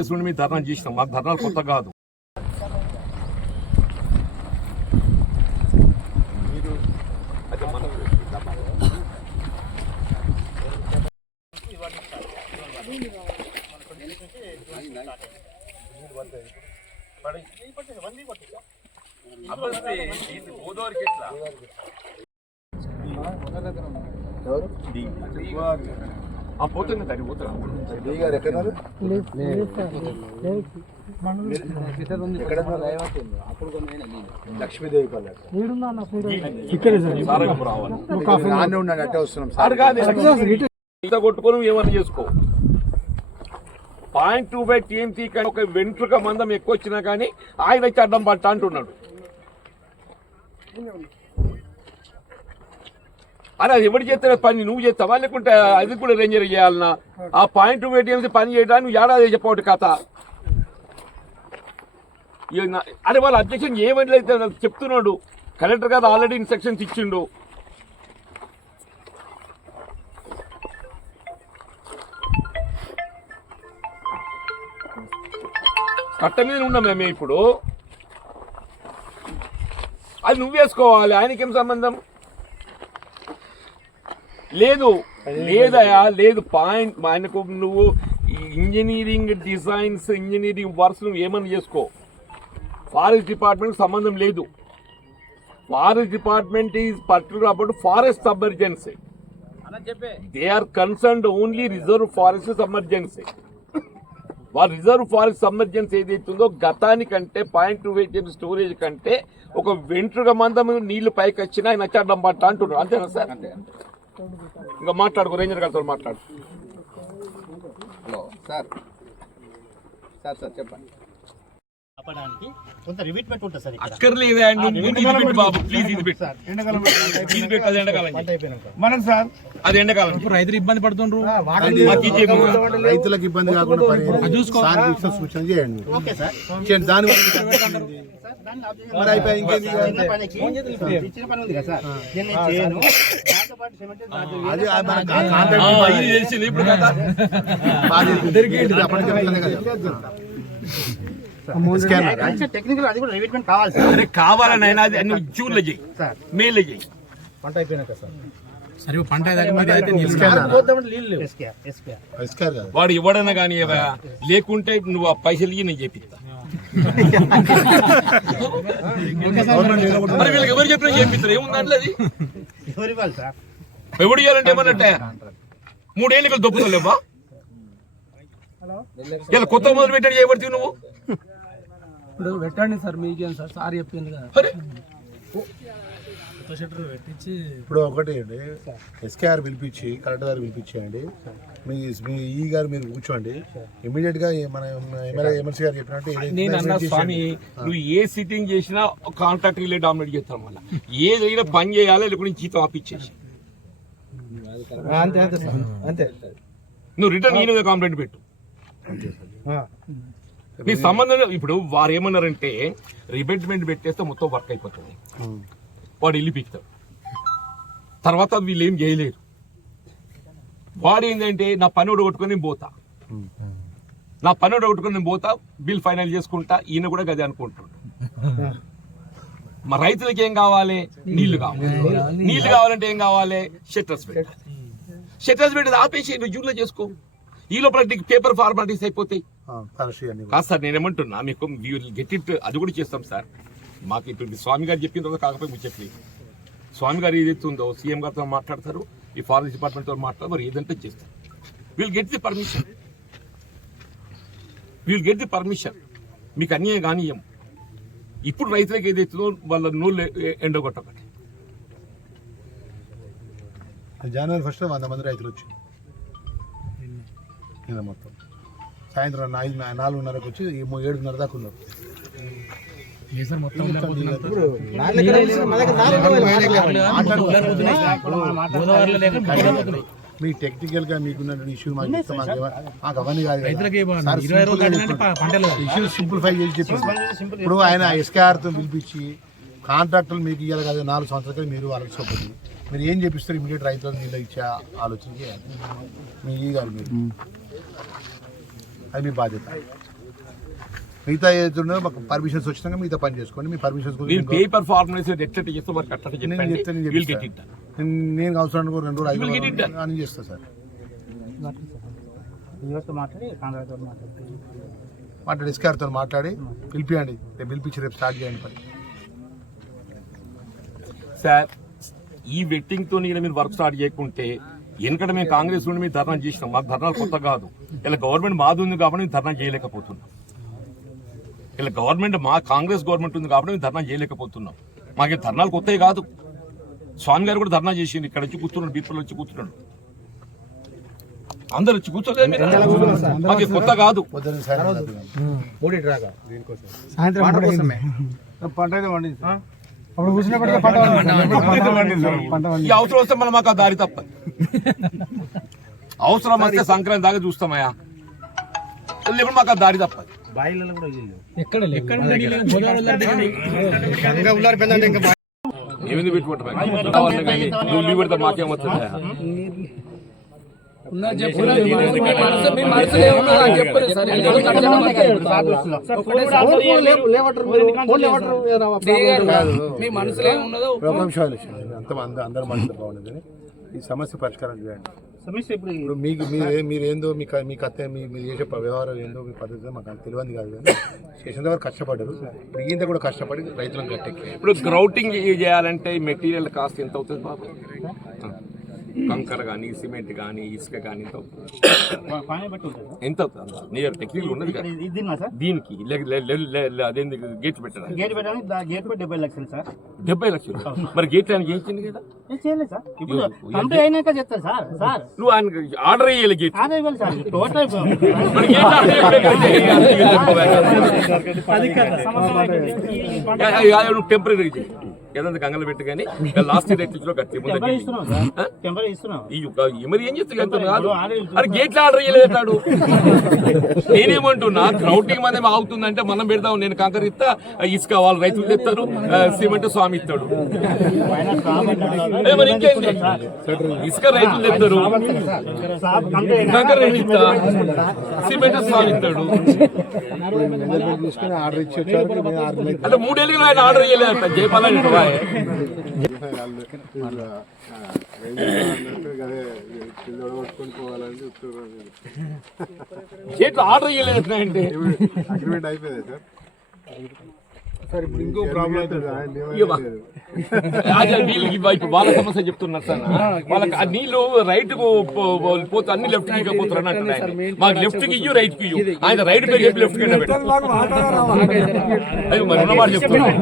నుండి మేము ధర్నా చేసినాం. మాకు ధర్నాలు కొత్త కాదు. గోదావరికి ఎట్లా? పోతుంది దాన్ని పోతున్నా. లక్ష్మీదేవి కలర్ సారంగం రావాలి. నాన్నే ఉన్నాడు అట్టే వస్తున్నాం. సార్ కాదు ఈత కొట్టుకొని ఏమన్నా చేసుకో. పాయింట్ టూ ఫైవ్ టీఎంసీ కానీ ఒక వెంట్రుక మందం ఎక్కువ వచ్చినా కానీ ఆయన వచ్చి అడ్డం పట్ట అంటున్నాడు. అని అది ఎవరు చేస్తే పని నువ్వు చేస్తావా? లేకుంటే అది కూడా రేంజర్ చేయాలన్నా ఆ పాయింట్ టూ పని చేయడానికి నువ్వు ఏడాది చెప్పవటి కథ. ఇక అరే వాళ్ళ అబ్జెక్షన్ ఏమని అయితే నాకు చెప్తున్నాడు? కలెక్టర్ గారు ఆల్రెడీ ఇన్స్ట్రక్షన్స్ ఇచ్చిండు. కట్ట మీద ఉన్నాం మేము ఇప్పుడు. అది నువ్వు వేసుకోవాలి. ఆయనకేం సంబంధం? లేదు లేదయా లేదు పాయింట్ ఆయనకు నువ్వు ఇంజనీరింగ్ డిజైన్స్ ఇంజనీరింగ్ వర్క్స్ నువ్వు ఏమని చేసుకో. ఫారెస్ట్ డిపార్ట్మెంట్ సంబంధం లేదు. Forest department is particular about forest submergency. They are concerned only reserve forest submergency. వాళ్ళ రిజర్వ్ ఫారెస్ట్ సబ్మర్జెన్స్ ఏదైతుందో గతానికంటే పాయింట్ టూ ఎయిట్ స్టోరేజ్ కంటే ఒక వెంట్రుక మందం నీళ్ళు పైకి వచ్చినా ఆయన వచ్చాడం పట్ట అంటున్నారు. అంతేనా సార్? ఇంకా మాట్లాడుకో రేంజర్ గారితో మాట్లాడు. Hello sir. సార్ సార్ చెప్పండి. ఆపడానికి కొంత రిమిట్మెంట్ ఉంటుంది సార్ ఇక్కడ. అక్కర్లేదా ఇది పెట్టు బాబు ప్లీజ్ ఇది పెట్టు. ఇది పెట్టు అది ఎండాకాలం చేయి. మనం సార్ అది ఎండాకాలం. రైతులు ఇబ్బంది పడుతుండ్రు. ఇది. రైతులకు ఇబ్బంది కాకుండా ఇచ్చిన సూచన చేయండి. Okay sir. చేయండి. దాని అది ఇది తెలిసింది ఇప్పుడు కదా. టెక్నికల్ అది కూడా కావాలి సార్. కావాలని అయినా అది నువ్వు జూన్లో చెయ్యి. మేలో చెయ్యి. పంట. వాడు ఇవ్వడన్నా కానీ. లేకుంటే నువ్వు ఆ పైసలు ఇయ్యి నేను మరి వీళ్ళకి ఎవరు చెప్పినా చేపిస్తారు. ఏముంది దాంట్లో అది? ఎవరు ఇవ్వాలంటే ఏమన్నట్టే మూడేళ్ళకి దొప్పుతావు లేవా? ఇలా కొత్త మొదలు పెట్టాడు చేయబడుతుంది నువ్వు? ఇప్పుడు పెట్టండి సార్ మీకేం సార్ సార్ చెప్పింది కదా. పెట్టించి ఇప్పుడు ఒకటి అండి. ఎస్కేఆర్ పిలిపించి కలెక్టర్ గారు పిలిపించేయండి. మీ మీ ఈ గారు మీరు కూర్చోండి. ఇమీడియట్గా మన ఎమ్మెల్యే ఎమ్మెల్సీ గారు చెప్పినట్టు నేను అన్న చేసేయండి. స్వామి నువ్వు ఏ సిట్టింగ్ చేసినా కాంట్రాక్ట్ రిలే డామినేట్ చేస్తాం మళ్ళీ. ఏదైనా పని చేయాలి లేకుంటే జీతం ఆపిచ్చేసి. అంతే అంతే సార్ అంతే. నువ్వు రిటర్న్ ఈయన కంప్లైంట్ పెట్టు. మీ సంబంధం ఇప్పుడు వారు ఏమన్నారంటే రిబెట్మెంట్ పెట్టేస్తే మొత్తం వర్క్ అయిపోతుంది. వాడు ఇల్లు పీకుతాడు. తర్వాత వీళ్ళు ఏం చేయలేరు. వాడు ఏంటంటే నా పని కొట్టుకొని నేను పోతా. నా పని కొట్టుకొని నేను పోతా బిల్ ఫైనల్ చేసుకుంటా ఈయన కూడా గదే అనుకుంటాడు మా రైతులకి ఏం కావాలి? నీళ్ళు కావాలి. నీళ్ళు కావాలంటే ఏం కావాలి? షట్టర్స్ పెట్టాలి. షట్టర్స్ పెట్టేది ఆపేసి నువ్వు జూన్లో చేసుకో. ఈ లోపల పేపర్ ఫార్మాలిటీస్ అయిపోతాయి. కాదు సార్ నేనేమంటున్నా మీకు గెట్ ఇట్ అది కూడా చేస్తాం సార్. మాకు ఇప్పుడు స్వామి గారు చెప్పిన తర్వాత కాకపోతే ముచ్చట్లేదు స్వామి గారు ఏదైతే ఉందో సీఎం గారితో మాట్లాడతారు ఈ ఫారెస్ట్ డిపార్ట్మెంట్తో మాట్లాడతారు మరి ఏదంటే చేస్తారు. Will get the permission will get the permission మీకు అన్యాయం కానీయం. ఇప్పుడు రైతులకు ఏదైతుందో వాళ్ళ నూళ్ళు ఎండగొట్టకండి. జనవరి ఫస్ట్ వంద మంది రైతులు వచ్చి మొత్తం. సాయంత్రం ఐదు నాలుగున్నరకు వచ్చి ఏడున్నర దాకా ఉన్నారు. మీ టెక్నికల్గా మీకున్న ఇష్యూ మాకు చెప్తే మాకు అవన్నీ కాదు. ఇష్యూ సింప్లిఫై చేసి చెప్పి ఇప్పుడు ఆయన ఎస్కేఆర్తో పిలిపించి కాంట్రాక్టులు మీకు ఇవ్వాలి కదా నాలుగు సంవత్సరాలు మీరు సొప్పది మీరు ఏం చెప్పిస్తారు? ఇమీడియట్ రైతులకు నీళ్ళు ఇచ్చే ఆలోచన చేయాలి మీ ఈ గారు మీరు. అది మీ బాధ్యత. మిగతా ఏదైతే మాకు పర్మిషన్స్ వచ్చినాక మిగతా పని చేసుకోండి. మీ పర్మిషన్స్ పేపర్ ఫార్ములేస్ ఎట్లా చేస్తే మరి అట్లా నేను నేను అవసరానికి ఒక రెండు రోజులు. అని చేస్తా సార్. మాట్లాడి కాంట్రాక్టర్ మాట్లాడి. పిలిపియండి. రేపు పిలిపించి రేపు స్టార్ట్ చేయండి పని. సార్ ఈ వెట్టింగ్తో ఇక్కడ మీరు వర్క్ స్టార్ట్ చేయకుంటే ఎందుకంటే మేము కాంగ్రెస్ నుండి మేము ధర్నా చేసినాం. మాకు ధర్నాలు కొత్త కాదు. ఇలా గవర్నమెంట్ మాది ఉంది కాబట్టి మేము ధర్నా చేయలేకపోతున్నాం. ఇలా గవర్నమెంట్ మా కాంగ్రెస్ గవర్నమెంట్ ఉంది కాబట్టి మేము ధర్నా చేయలేకపోతున్నాం. మాకు ధర్నాలు కొత్తవి కాదు. స్వామి గారు కూడా ధర్నా చేసింది ఇక్కడ వచ్చి కూర్చున్నాడు బీపీలో వచ్చి కూర్చున్నాడు. అందరు వచ్చి కూర్చోలేదు? మాకు కొత్త కాదు. పొద్దున్న సాయంత్రం దాకా. అప్పుడు కూర్చున్నప్పటికీ పంట ఈ అవసరం వస్తే మళ్ళీ మాకు ఆ దారి తప్పదు. అవసరం వస్తే సంక్రాంతి దాకా చూస్తామయ్యా లేకుండా మాకు ఆ దారి తప్పదు. బాయిలలో కూడా వీళ్ళు ఎక్కడ ఎక్కడ ఏమింది పెట్టుకుంటాం నువ్వు లీవ్ పెడితే మాకేం వస్తుందా? మీ మనసులో ఉన్నదో ఒక నిమిషం ఆలోచించండి. అంత అంద- అందరి మనసు బాగుండదు. ఈ సమస్య పరిష్కారం చేయండి. సమస్య ఇప్పుడు ఇప్పుడు మీకు మీరు మీరు ఏందో మీ మీ కథ మీ మీరు చేసే వ్యవహారం ఏందో మీ పద్ధతి మాకు అంత తెలియదు కాదు కానీ చేసేంత వరకు కష్టపడ్డారు. ఇప్పుడు ఈయంత కూడా కష్టపడి రైతులను గట్టెక్కి ఇప్పుడు గ్రౌటింగ్ చేయాలంటే మెటీరియల్ కాస్ట్ ఎంత అవుతుంది బాబు? కంకర కానీ సిమెంట్ కానీ ఇసుక కానీ ఎంత అవుతుంది. ఎంత టెక్నికల్ ఉన్నది కదా దీనికి అదేంది గేట్ పెట్టడానికి గేట్ పెట్టడానికి గేట్ డెబ్బై లక్షలు సార్ డెబ్బై లక్షలు మరి గేట్ ఆయన చేయించింది కదా నేను చేయలేదు సార్ ఇప్పుడు ఇవ్వు. కంప్లీట్ అయినాక చెప్తారు సార్ సార్ నువ్వు ఆయన ఆర్డర్ చేయాలి గేట్ ఇవ్వాలి సార్ టోటల్ ఆర్డర్ చేయకపోతే నువ్వు టెంపరీ చేయి ఏదంతా గంగలు పెట్టి కానీ లాస్ట్ రేట్ ఇచ్చిన కట్టి ఈ మరి ఏం కాదు అరే గేట్లు ఆర్డర్ చేయలేదాడు నేనేమంటున్నా క్రౌటింగ్ మనం ఆగుతుందంటే మనం పెడతాం నేను కంకర ఇస్తా ఇసుక వాళ్ళు రైతులు తెస్తారు సిమెంట్ స్వామి ఇస్తాడు. ఏ మరి ఇంకేంది ఇసుక రైతులు తెస్తారు. కంకర రైతు ఇస్తా సిమెంట్ స్వామి ఇస్తాడు. అంటే మూడేళ్ళకి ఆయన ఆర్డర్ చేయలేదంట జయపాలని చేతిలో ఆర్డర్ చేయలేదు అంటే అగ్రిమెంట్ అయిపోయింది సార్? సార్ ఇప్పుడు ఇంకో ప్రాబ్లం వీళ్ళకి. ఇప్పుడు వాళ్ళ సమస్య చెప్తున్నారు సార్. వాళ్ళకి ఆ నీళ్ళు రైట్కు పో- పో- పోతే అన్ని లెఫ్ట్కి అని అంటున్నారు. మాకు లెఫ్ట్కి ఇయ్యు రైట్కి ఇయ్యు. ఆయన రైట్కి చెప్పి లెఫ్ట్కి మరి ఉన్నమాట చెప్తున్నారు